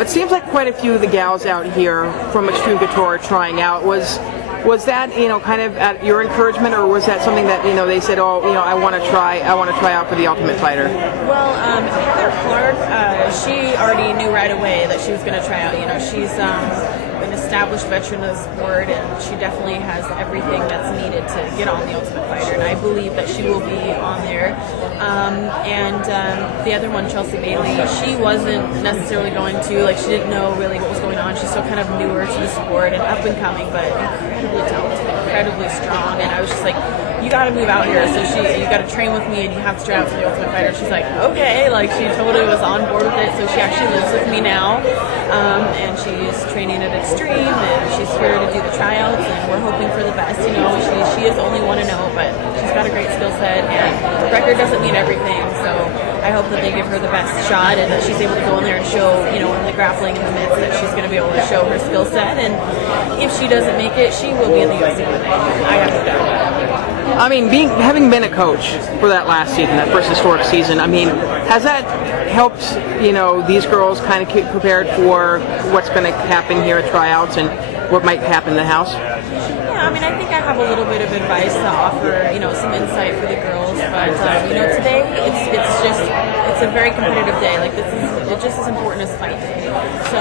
it seems like quite a few of the gals out here from Xtreme Couture are trying out. Was that, kind of at your encouragement, or was that something that, they said, oh, I want to try out for the Ultimate Fighter? Well, Heather Clark, she already knew right away that she was going to try out. She's an established veteran of the sport, and she definitely has everything that's needed to get on the Ultimate Fighter, and I believe that she will be on there. The other one, Chelsea Bailey, she wasn't necessarily going to, she didn't know really what was going on. She's still kind of newer to the sport and up and coming, but incredibly talented, incredibly strong, and I was just like, you got to move out here. So you got to train with me, and you have to try out for the Ultimate Fighter. She's like, okay, she totally was on board with it. So she actually lives with me now, and she's training at Xtreme, and she's here to do the tryouts, and we're hoping for the best. She is only 1-0, but she's got a great skill set, and the record doesn't mean everything. So I hope that they give her the best shot, and that she's able to go in there and show, in the grappling and the mitts, that she's going to be able to show her skill set. And if she doesn't make it, she will be in the UFC one day. I have no doubt. I mean, having been a coach for that last season, that first historic season, I mean, has that helped, these girls kind of get prepared for what's going to happen here at tryouts and what might happen in the house? Yeah, I mean, I think I have a little bit of advice to offer, some insight for the girls, but, today it's a very competitive day. It's just as important as fight day. So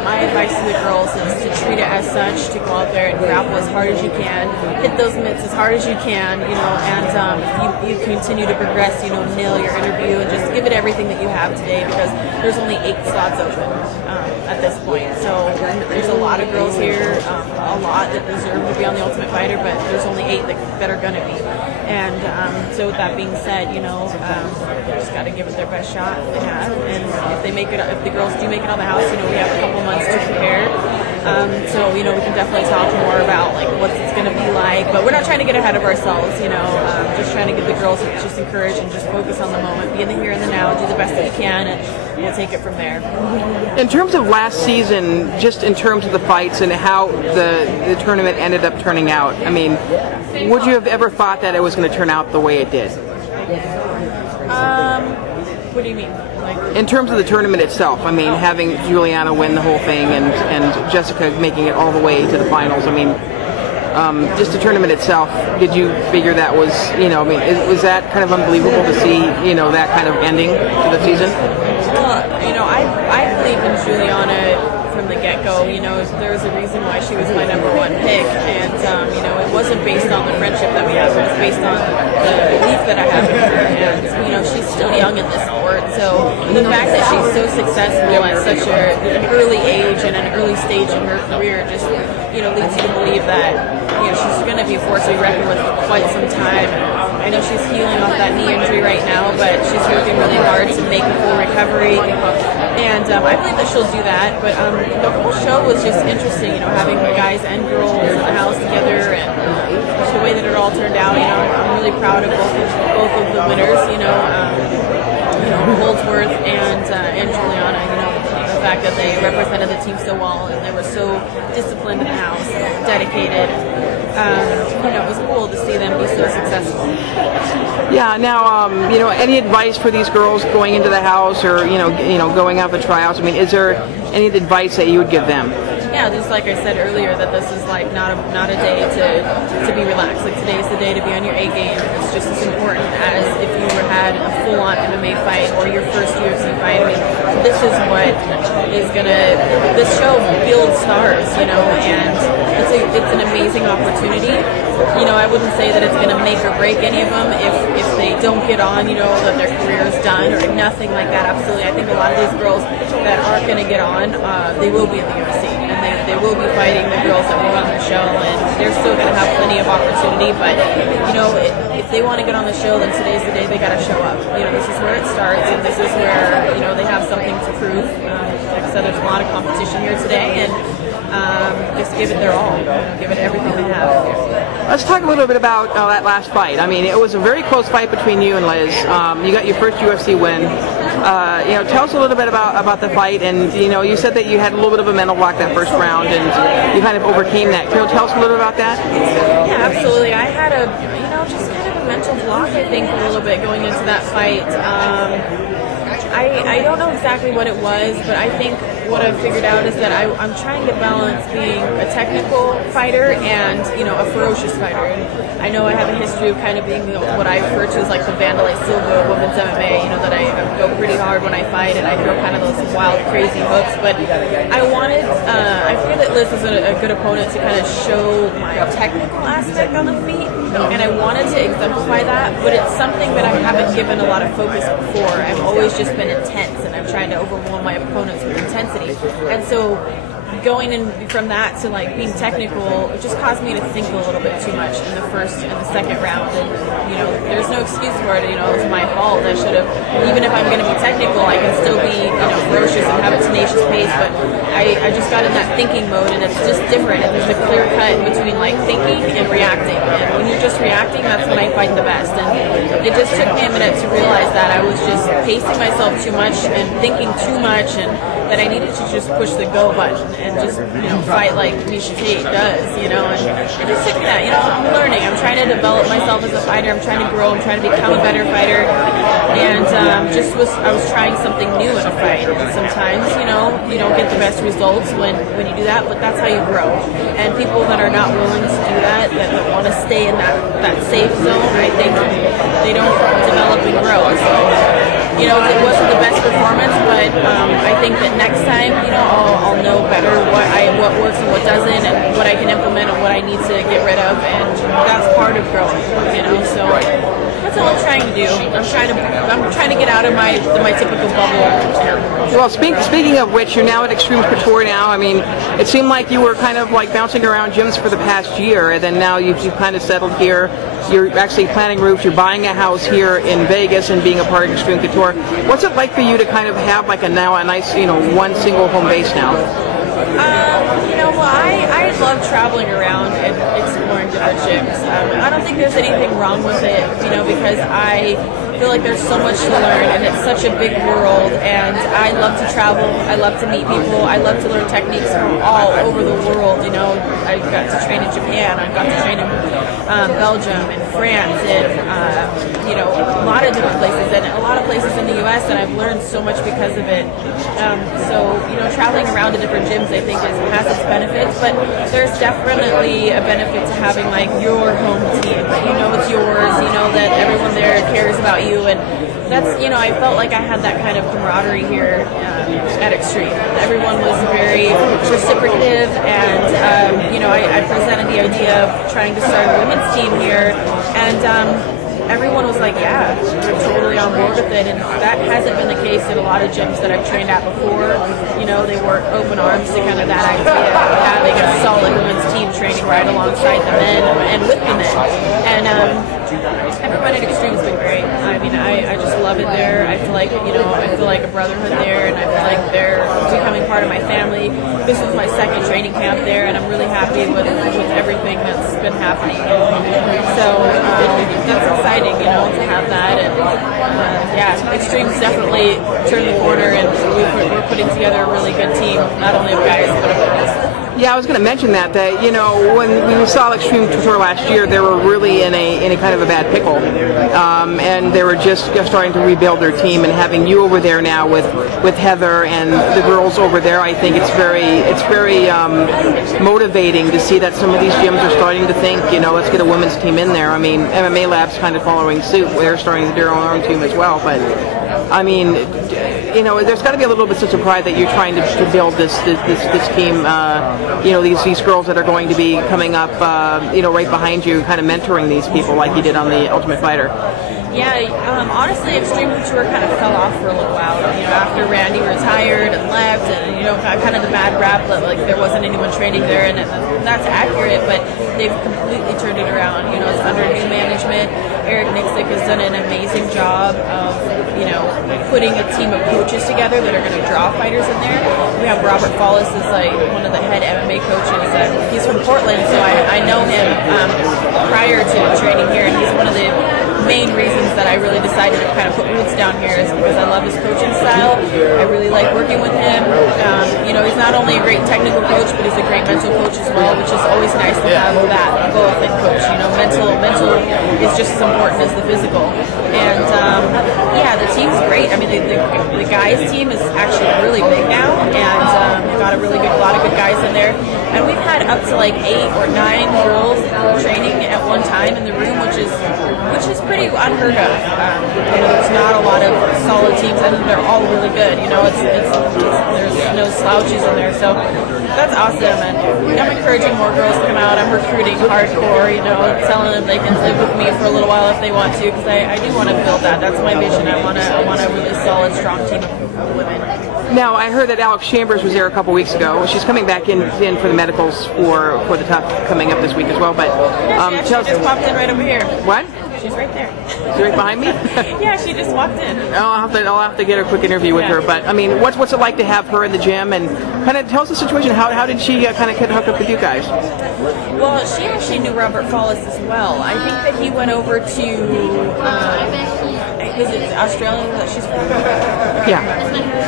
my advice to the girls is to treat it as such, to go out there and grapple as hard as you can, hit those mitts as hard as you can, and you continue to progress, nail your interview and just give it everything that you have today, because there's only 8 slots open at this point. So there's a lot of girls here, a lot that deserve to be on the Ultimate Fighter, but there's only 8 that are going to be. And so with that being said, they just got to give it their best shot they have. And if the girls do make it on the house, we have a couple months to prepare. So we can definitely talk more about what it's going to be like. But we're not trying to get ahead of ourselves. Just trying to get the girls just encouraged and just focus on the moment, be in the here and the now, do the best that you can, and we'll take it from there. In terms of last season, just in terms of the fights and how the tournament ended up turning out, I mean, would you have ever thought that it was going to turn out the way it did? What do you mean? In terms of the tournament itself, I mean, having Juliana win the whole thing and Jessica making it all the way to the finals, I mean, just the tournament itself, did you figure that was, was that kind of unbelievable to see, that kind of ending to the season? Well, I believe in Juliana from the get-go. There's a reason why she was my #1 pick, and it wasn't based on the friendship that we have. It was based on the belief that I have in her, and she's still young in this sport. So the fact that she's so successful at such an early age and an early stage in her career just leads you to believe that she's going to be a force to be reckoned with for quite some time. I know she's healing off that knee injury right now, but she's working really hard to make a full recovery. And I believe that she'll do that. But the whole show was just interesting, having the guys and girls in the house together, and the way that it all turned out. I'm really proud of both of the winners. Holdsworth and Juliana. The fact that they represented the team so well, and they were so disciplined in the house, dedicated. It was cool to see them be so successful. Yeah. Now, any advice for these girls going into the house, or going out for tryouts? I mean, is there any advice that you would give them? Yeah, just like I said earlier, that this is not a day to be relaxed. Today's the day to be on your A game. It's just as important as if you had a full-on MMA fight or your first UFC fight. I mean, this is what is gonna. This show builds stars, and it's an amazing opportunity. I wouldn't say that it's going to make or break any of them if they don't get on, that their career is done or nothing like that. Absolutely. I think a lot of these girls that aren't going to get on, they will be in the UFC, and they will be fighting the girls that were on the show, and they're still going to have plenty of opportunity. But, if they want to get on the show, then today's the day they got to show up. This is where it starts, and this is where, they have something to prove. Like I said, there's a lot of competition here today, and just give it their all. Give it everything they have. Let's talk a little bit about that last fight. I mean, it was a very close fight between you and Liz. You got your first UFC win. Tell us a little bit about the fight. And you said that you had a little bit of a mental block that first round, and you kind of overcame that. Can you tell us a little bit about that? Yeah, absolutely. I had just kind of a mental block, I think, a little bit going into that fight. I don't know exactly what it was, but I think what I've figured out is that I'm trying to balance being a technical fighter and, you know, a ferocious fighter. And I know I have a history of kind of being what I refer to as like the Vandalay Silva of women's MMA, you know, that I go pretty hard when I fight and I throw kind of those wild, crazy hooks. But I wanted, I feel that Liz is a good opponent to kind of show my technical aspect on the feet. And I wanted to exemplify that, but it's something that I haven't given a lot of focus before. I've always just been intense, and I'm trying to overwhelm my opponents with intensity. And so going in from that to like being technical, it just caused me to think a little bit too much in the first and the second round. And you know, there's no excuse for it. You know, it was my fault. I should have, even if I'm going to be technical, I can still be, you know, ferocious and have a tenacious pace. But I just got in that thinking mode, and it's just different. And there's a clear cut between like thinking and reacting. And when you're just reacting, that's when I fight the best. And it just took me a minute to realize that I was just pacing myself too much and thinking too much, and that I needed to just push the go button and just, you know, fight like Miesha Tate does, you know. And it just took me that, you know, I'm learning. I'm trying to develop myself as a fighter. I'm trying to grow. I'm trying to become a better fighter. And I was trying something new in a fight. And sometimes, you know, you don't get the best results when you do that, but that's how you grow. And people that are not willing to do that don't want to stay in that safe zone, I think they don't develop and grow. So, you know, it wasn't the best performance, but I think that next time, you know, I'll know better what works and what doesn't, and what I can implement and what I need to get rid of, and that's part of growing, you know. So that's all I'm trying to do. I'm trying to get out of my typical bubble. Well, speaking of which, you're now at Xtreme Couture now. I mean, it seemed like you were kind of like bouncing around gyms for the past year, and then now you've kind of settled here. You're actually planning roofs. You're buying a house here in Vegas and being a part of Xtreme Couture. What's it like for you to kind of have like a nice, you know, one single home base now? You know, well, I love traveling around and exploring different gyms. I don't think there's anything wrong with it, you know, because I feel like there's so much to learn, and it's such a big world, and I love to travel. I love to meet people. I love to learn techniques from all over the world. You know, I got to train in Japan. I got to train in Belgium and France, and you know, a lot of different places, and a lot of places in the U.S. And I've learned so much because of it. So you know, traveling around to different gyms, I think, has its benefits, but there's definitely a benefit to having like your home team. You know, it's yours. You know that everyone there cares about you, and that's, you know, I felt like I had that kind of camaraderie here at Xtreme. Everyone was very reciprocative, and you know, I presented the idea of trying to start a women's team here, and everyone was like, yeah, I'm totally on board with it. And that hasn't been the case in a lot of gyms that I've trained at before. You know, they were open arms to kind of that idea of having a solid women's team training right alongside the men and with the men. And everyone at Xtreme has been great. I mean, I just love it there. I feel like, you know, I feel like a brotherhood there, and I feel like they're becoming part of my family. This is my second training camp there, and I'm really happy with everything that's been happening. So that's exciting, you know, to have that. And yeah, Xtreme's definitely turned the corner, and we're putting together a really good team, not only of guys, but of girls. Yeah, I was going to mention that you know, when we saw Xtreme Couture last year, they were really in a kind of a bad pickle, and they were just starting to rebuild their team. And having you over there now with Heather and the girls over there, I think it's very motivating to see that some of these gyms are starting to think, you know, let's get a women's team in there. I mean, MMA Lab's kind of following suit; they're starting their own team as well. But I mean, you know, there's got to be a little bit of pride that you're trying to build this team. You know, these girls that are going to be coming up, you know, right behind you, kind of mentoring these people like you did on the Ultimate Fighter. Yeah, honestly, Xtreme Couture kind of fell off for a little while. You know, after Randy retired and left, and you know, kind of the bad rap that like there wasn't anyone training there, and that's accurate. But they've completely turned it around. You know, it's under new management. Eric Nixick has done an amazing job of, you know, putting a team of coaches together that are going to draw fighters in there. We have Robert Follis as like one of the head MMA coaches. He's from Portland, so I know him prior to training here, and he's one of the main reasons that I really decided to kind of put roots down here is because I love his coaching style. I really like working with him. You know, he's not only a great technical coach, but he's a great mental coach as well, which is always nice to have that both in coach. You know, mental is just as important as the physical. And yeah, the team's great. I mean, the guys team is actually really big now, and we've got a lot of good guys in there. And we've had up to like 8 or 9 girls training at one time in the room, which is pretty unheard of. There's not a lot of solid teams, and they're all really good. You know, there's no slouches in there, so that's awesome. And I'm encouraging more girls to come out. I'm recruiting hardcore. You know, telling them they can live with me for a little while if they want to, because I do want to build that. That's my vision. I want a really solid, strong team of women. Now, I heard that Alex Chambers was there a couple weeks ago. She's coming back in for the medicals for the Tough coming up this week as well. But she just popped in right over here. What? She's right there. She's right behind me? Yeah, she just walked in. I'll have to get a quick interview with her. But I mean, what's it like to have her in the gym, and kind of tell us the situation? How did she kind of hook up with you guys? Well, she actually knew Robert Follis as well. I think that he went over to. Is it Australia that she's from? Yeah.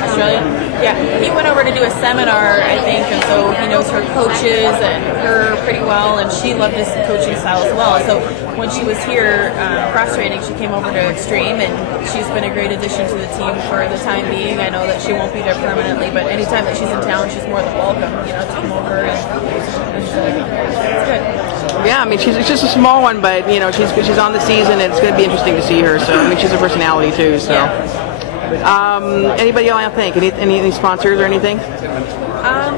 Australia? Yeah. He went over to do a seminar, I think, and so he knows her coaches and her pretty well, and she loved his coaching style as well. So when she was here cross-training, she came over to Xtreme, and she's been a great addition to the team for the time being. I know that she won't be there permanently, but anytime that she's in town, she's more than welcome, you know, to come over, and it's good. Yeah, I mean, she's just a small one, but you know, she's on the season, and it's going to be interesting to see her. So I mean, she's a personality too. So, anybody else? I think any sponsors or anything?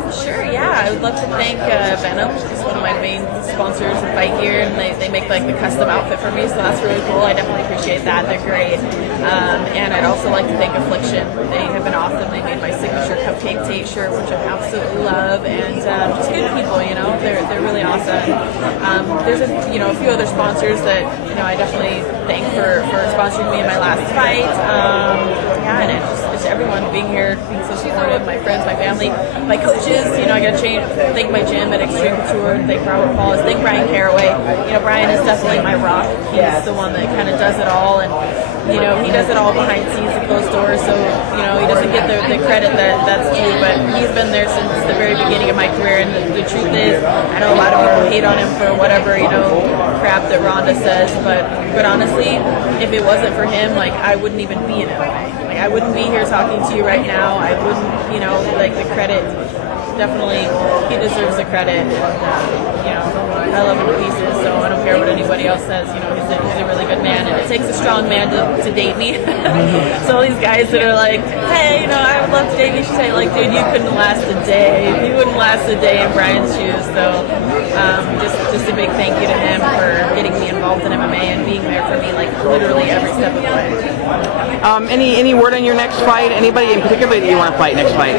Sure. Yeah, I would love to thank Venom. It's one of my main sponsors of Fight Gear, and they make like the custom outfit for me, so that's really cool. I definitely appreciate that. They're great. And I'd also like to thank Affliction. They have been awesome. They made my signature Cupcake Tate shirt, which I absolutely love, and just good people. You know, they're really awesome. There's a few other sponsors that I definitely thank for sponsoring me in my last fight. Yeah, and it's everyone being here, being so supportive. My friends, my family, my coaches. You know, I got to thank my gym at Xtreme Couture, thank Robert Paulus, thank Brian Caraway. You know, Brian is definitely my rock. He's the one that kind of does it all, and you know, he does it all behind scenes and closed doors, so you know, he doesn't get the credit that's due, but he's been there since the very beginning of my career. And the truth is, I know a lot of people hate on him for whatever, you know, crap that Rhonda says, but honestly, if it wasn't for him, like, I wouldn't even be in LA. Like, I wouldn't be here talking to you right now. I wouldn't, you know, like, the credit, definitely, he deserves the credit. And, you know, I love him to pieces, so I don't care what anybody else says. You know, he's a really good man, and it takes a strong man to date me. So all these guys that are like, hey, you know, I would love to date you, should say, like, dude, you couldn't last a day. You wouldn't last a day in Brian's shoes. So just a big thank you to him for getting me involved in MMA and being there for me, like, literally every step of the way. Any word on your next fight? Anybody in particular that you want to fight next fight?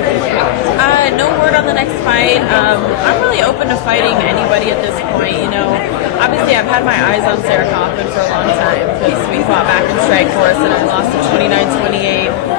No word on the next fight. I'm really open to fighting anybody at this point. You know, obviously I've had my eyes on Sarah Kaufman for a long time because we fought back in Strike Force and I lost to 29-28.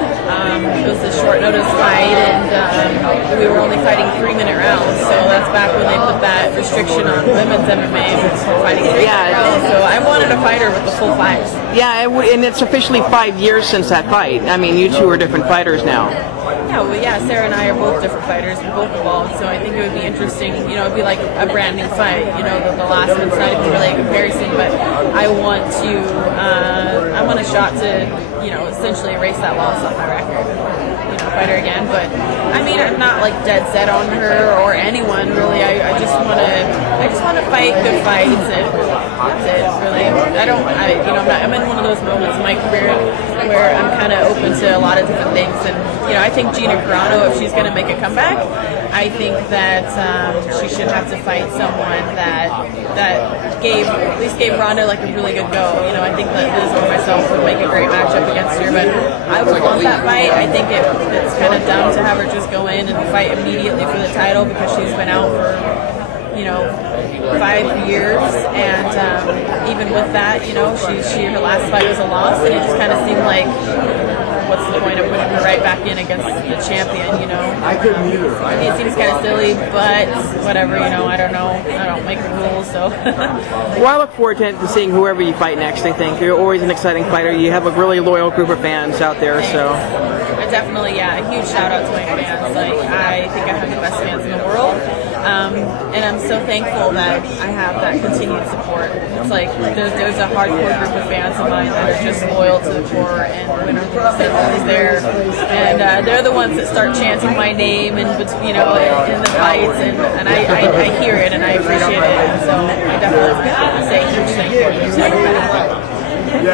It was a short notice fight, and we were only fighting 3-minute rounds. So that's back when they put that restriction on women's MMA for fighting 3-minute rounds. So I wanted a fighter with the full fight. Yeah, and it's officially 5 years since that fight. I mean, you two are different fighters now. Yeah, well, yeah, Sarah and I are both different fighters. We're both involved, so I think it would be interesting. You know, it'd be like a brand new fight. You know, the last one's not even really a comparison, but I want a shot to, you know, essentially erase that loss off my record. You know, fight her again. But I mean, I'm not like dead set on her or anyone really. I just want to fight good fights, and that's it. Really, I'm in one of those moments in my career where I'm kind of open to a lot of different things, and you know, I think Gina Carano, if she's going to make a comeback, I think that she should have to fight someone that at least gave Ronda like a really good go. You know, I think that Liz or myself would make a great matchup against her, but I would want that fight. I think it's kind of dumb to have her just go in and fight immediately for the title because she's been out for, you know, 5 years, and even with that, you know, her last fight was a loss, and it just kind of seemed like, what's the point of putting her right back in against the champion, you know? I couldn't either. I mean, it seems kind of silly, but whatever, you know, I don't know. I don't make the rules, so. Well, I look forward to seeing whoever you fight next, I think. You're always an exciting fighter. You have a really loyal group of fans out there, so. Definitely, yeah. A huge shout out to my fans. Like, I think I have the best fans in the world. And I'm so thankful that I have that continued support. It's like there's a hardcore group of fans of mine that are just loyal to the core, and when they're always there, and they're the ones that start chanting my name and in the fights, and I hear it and I appreciate it, and so I definitely say a huge thank you to everybody.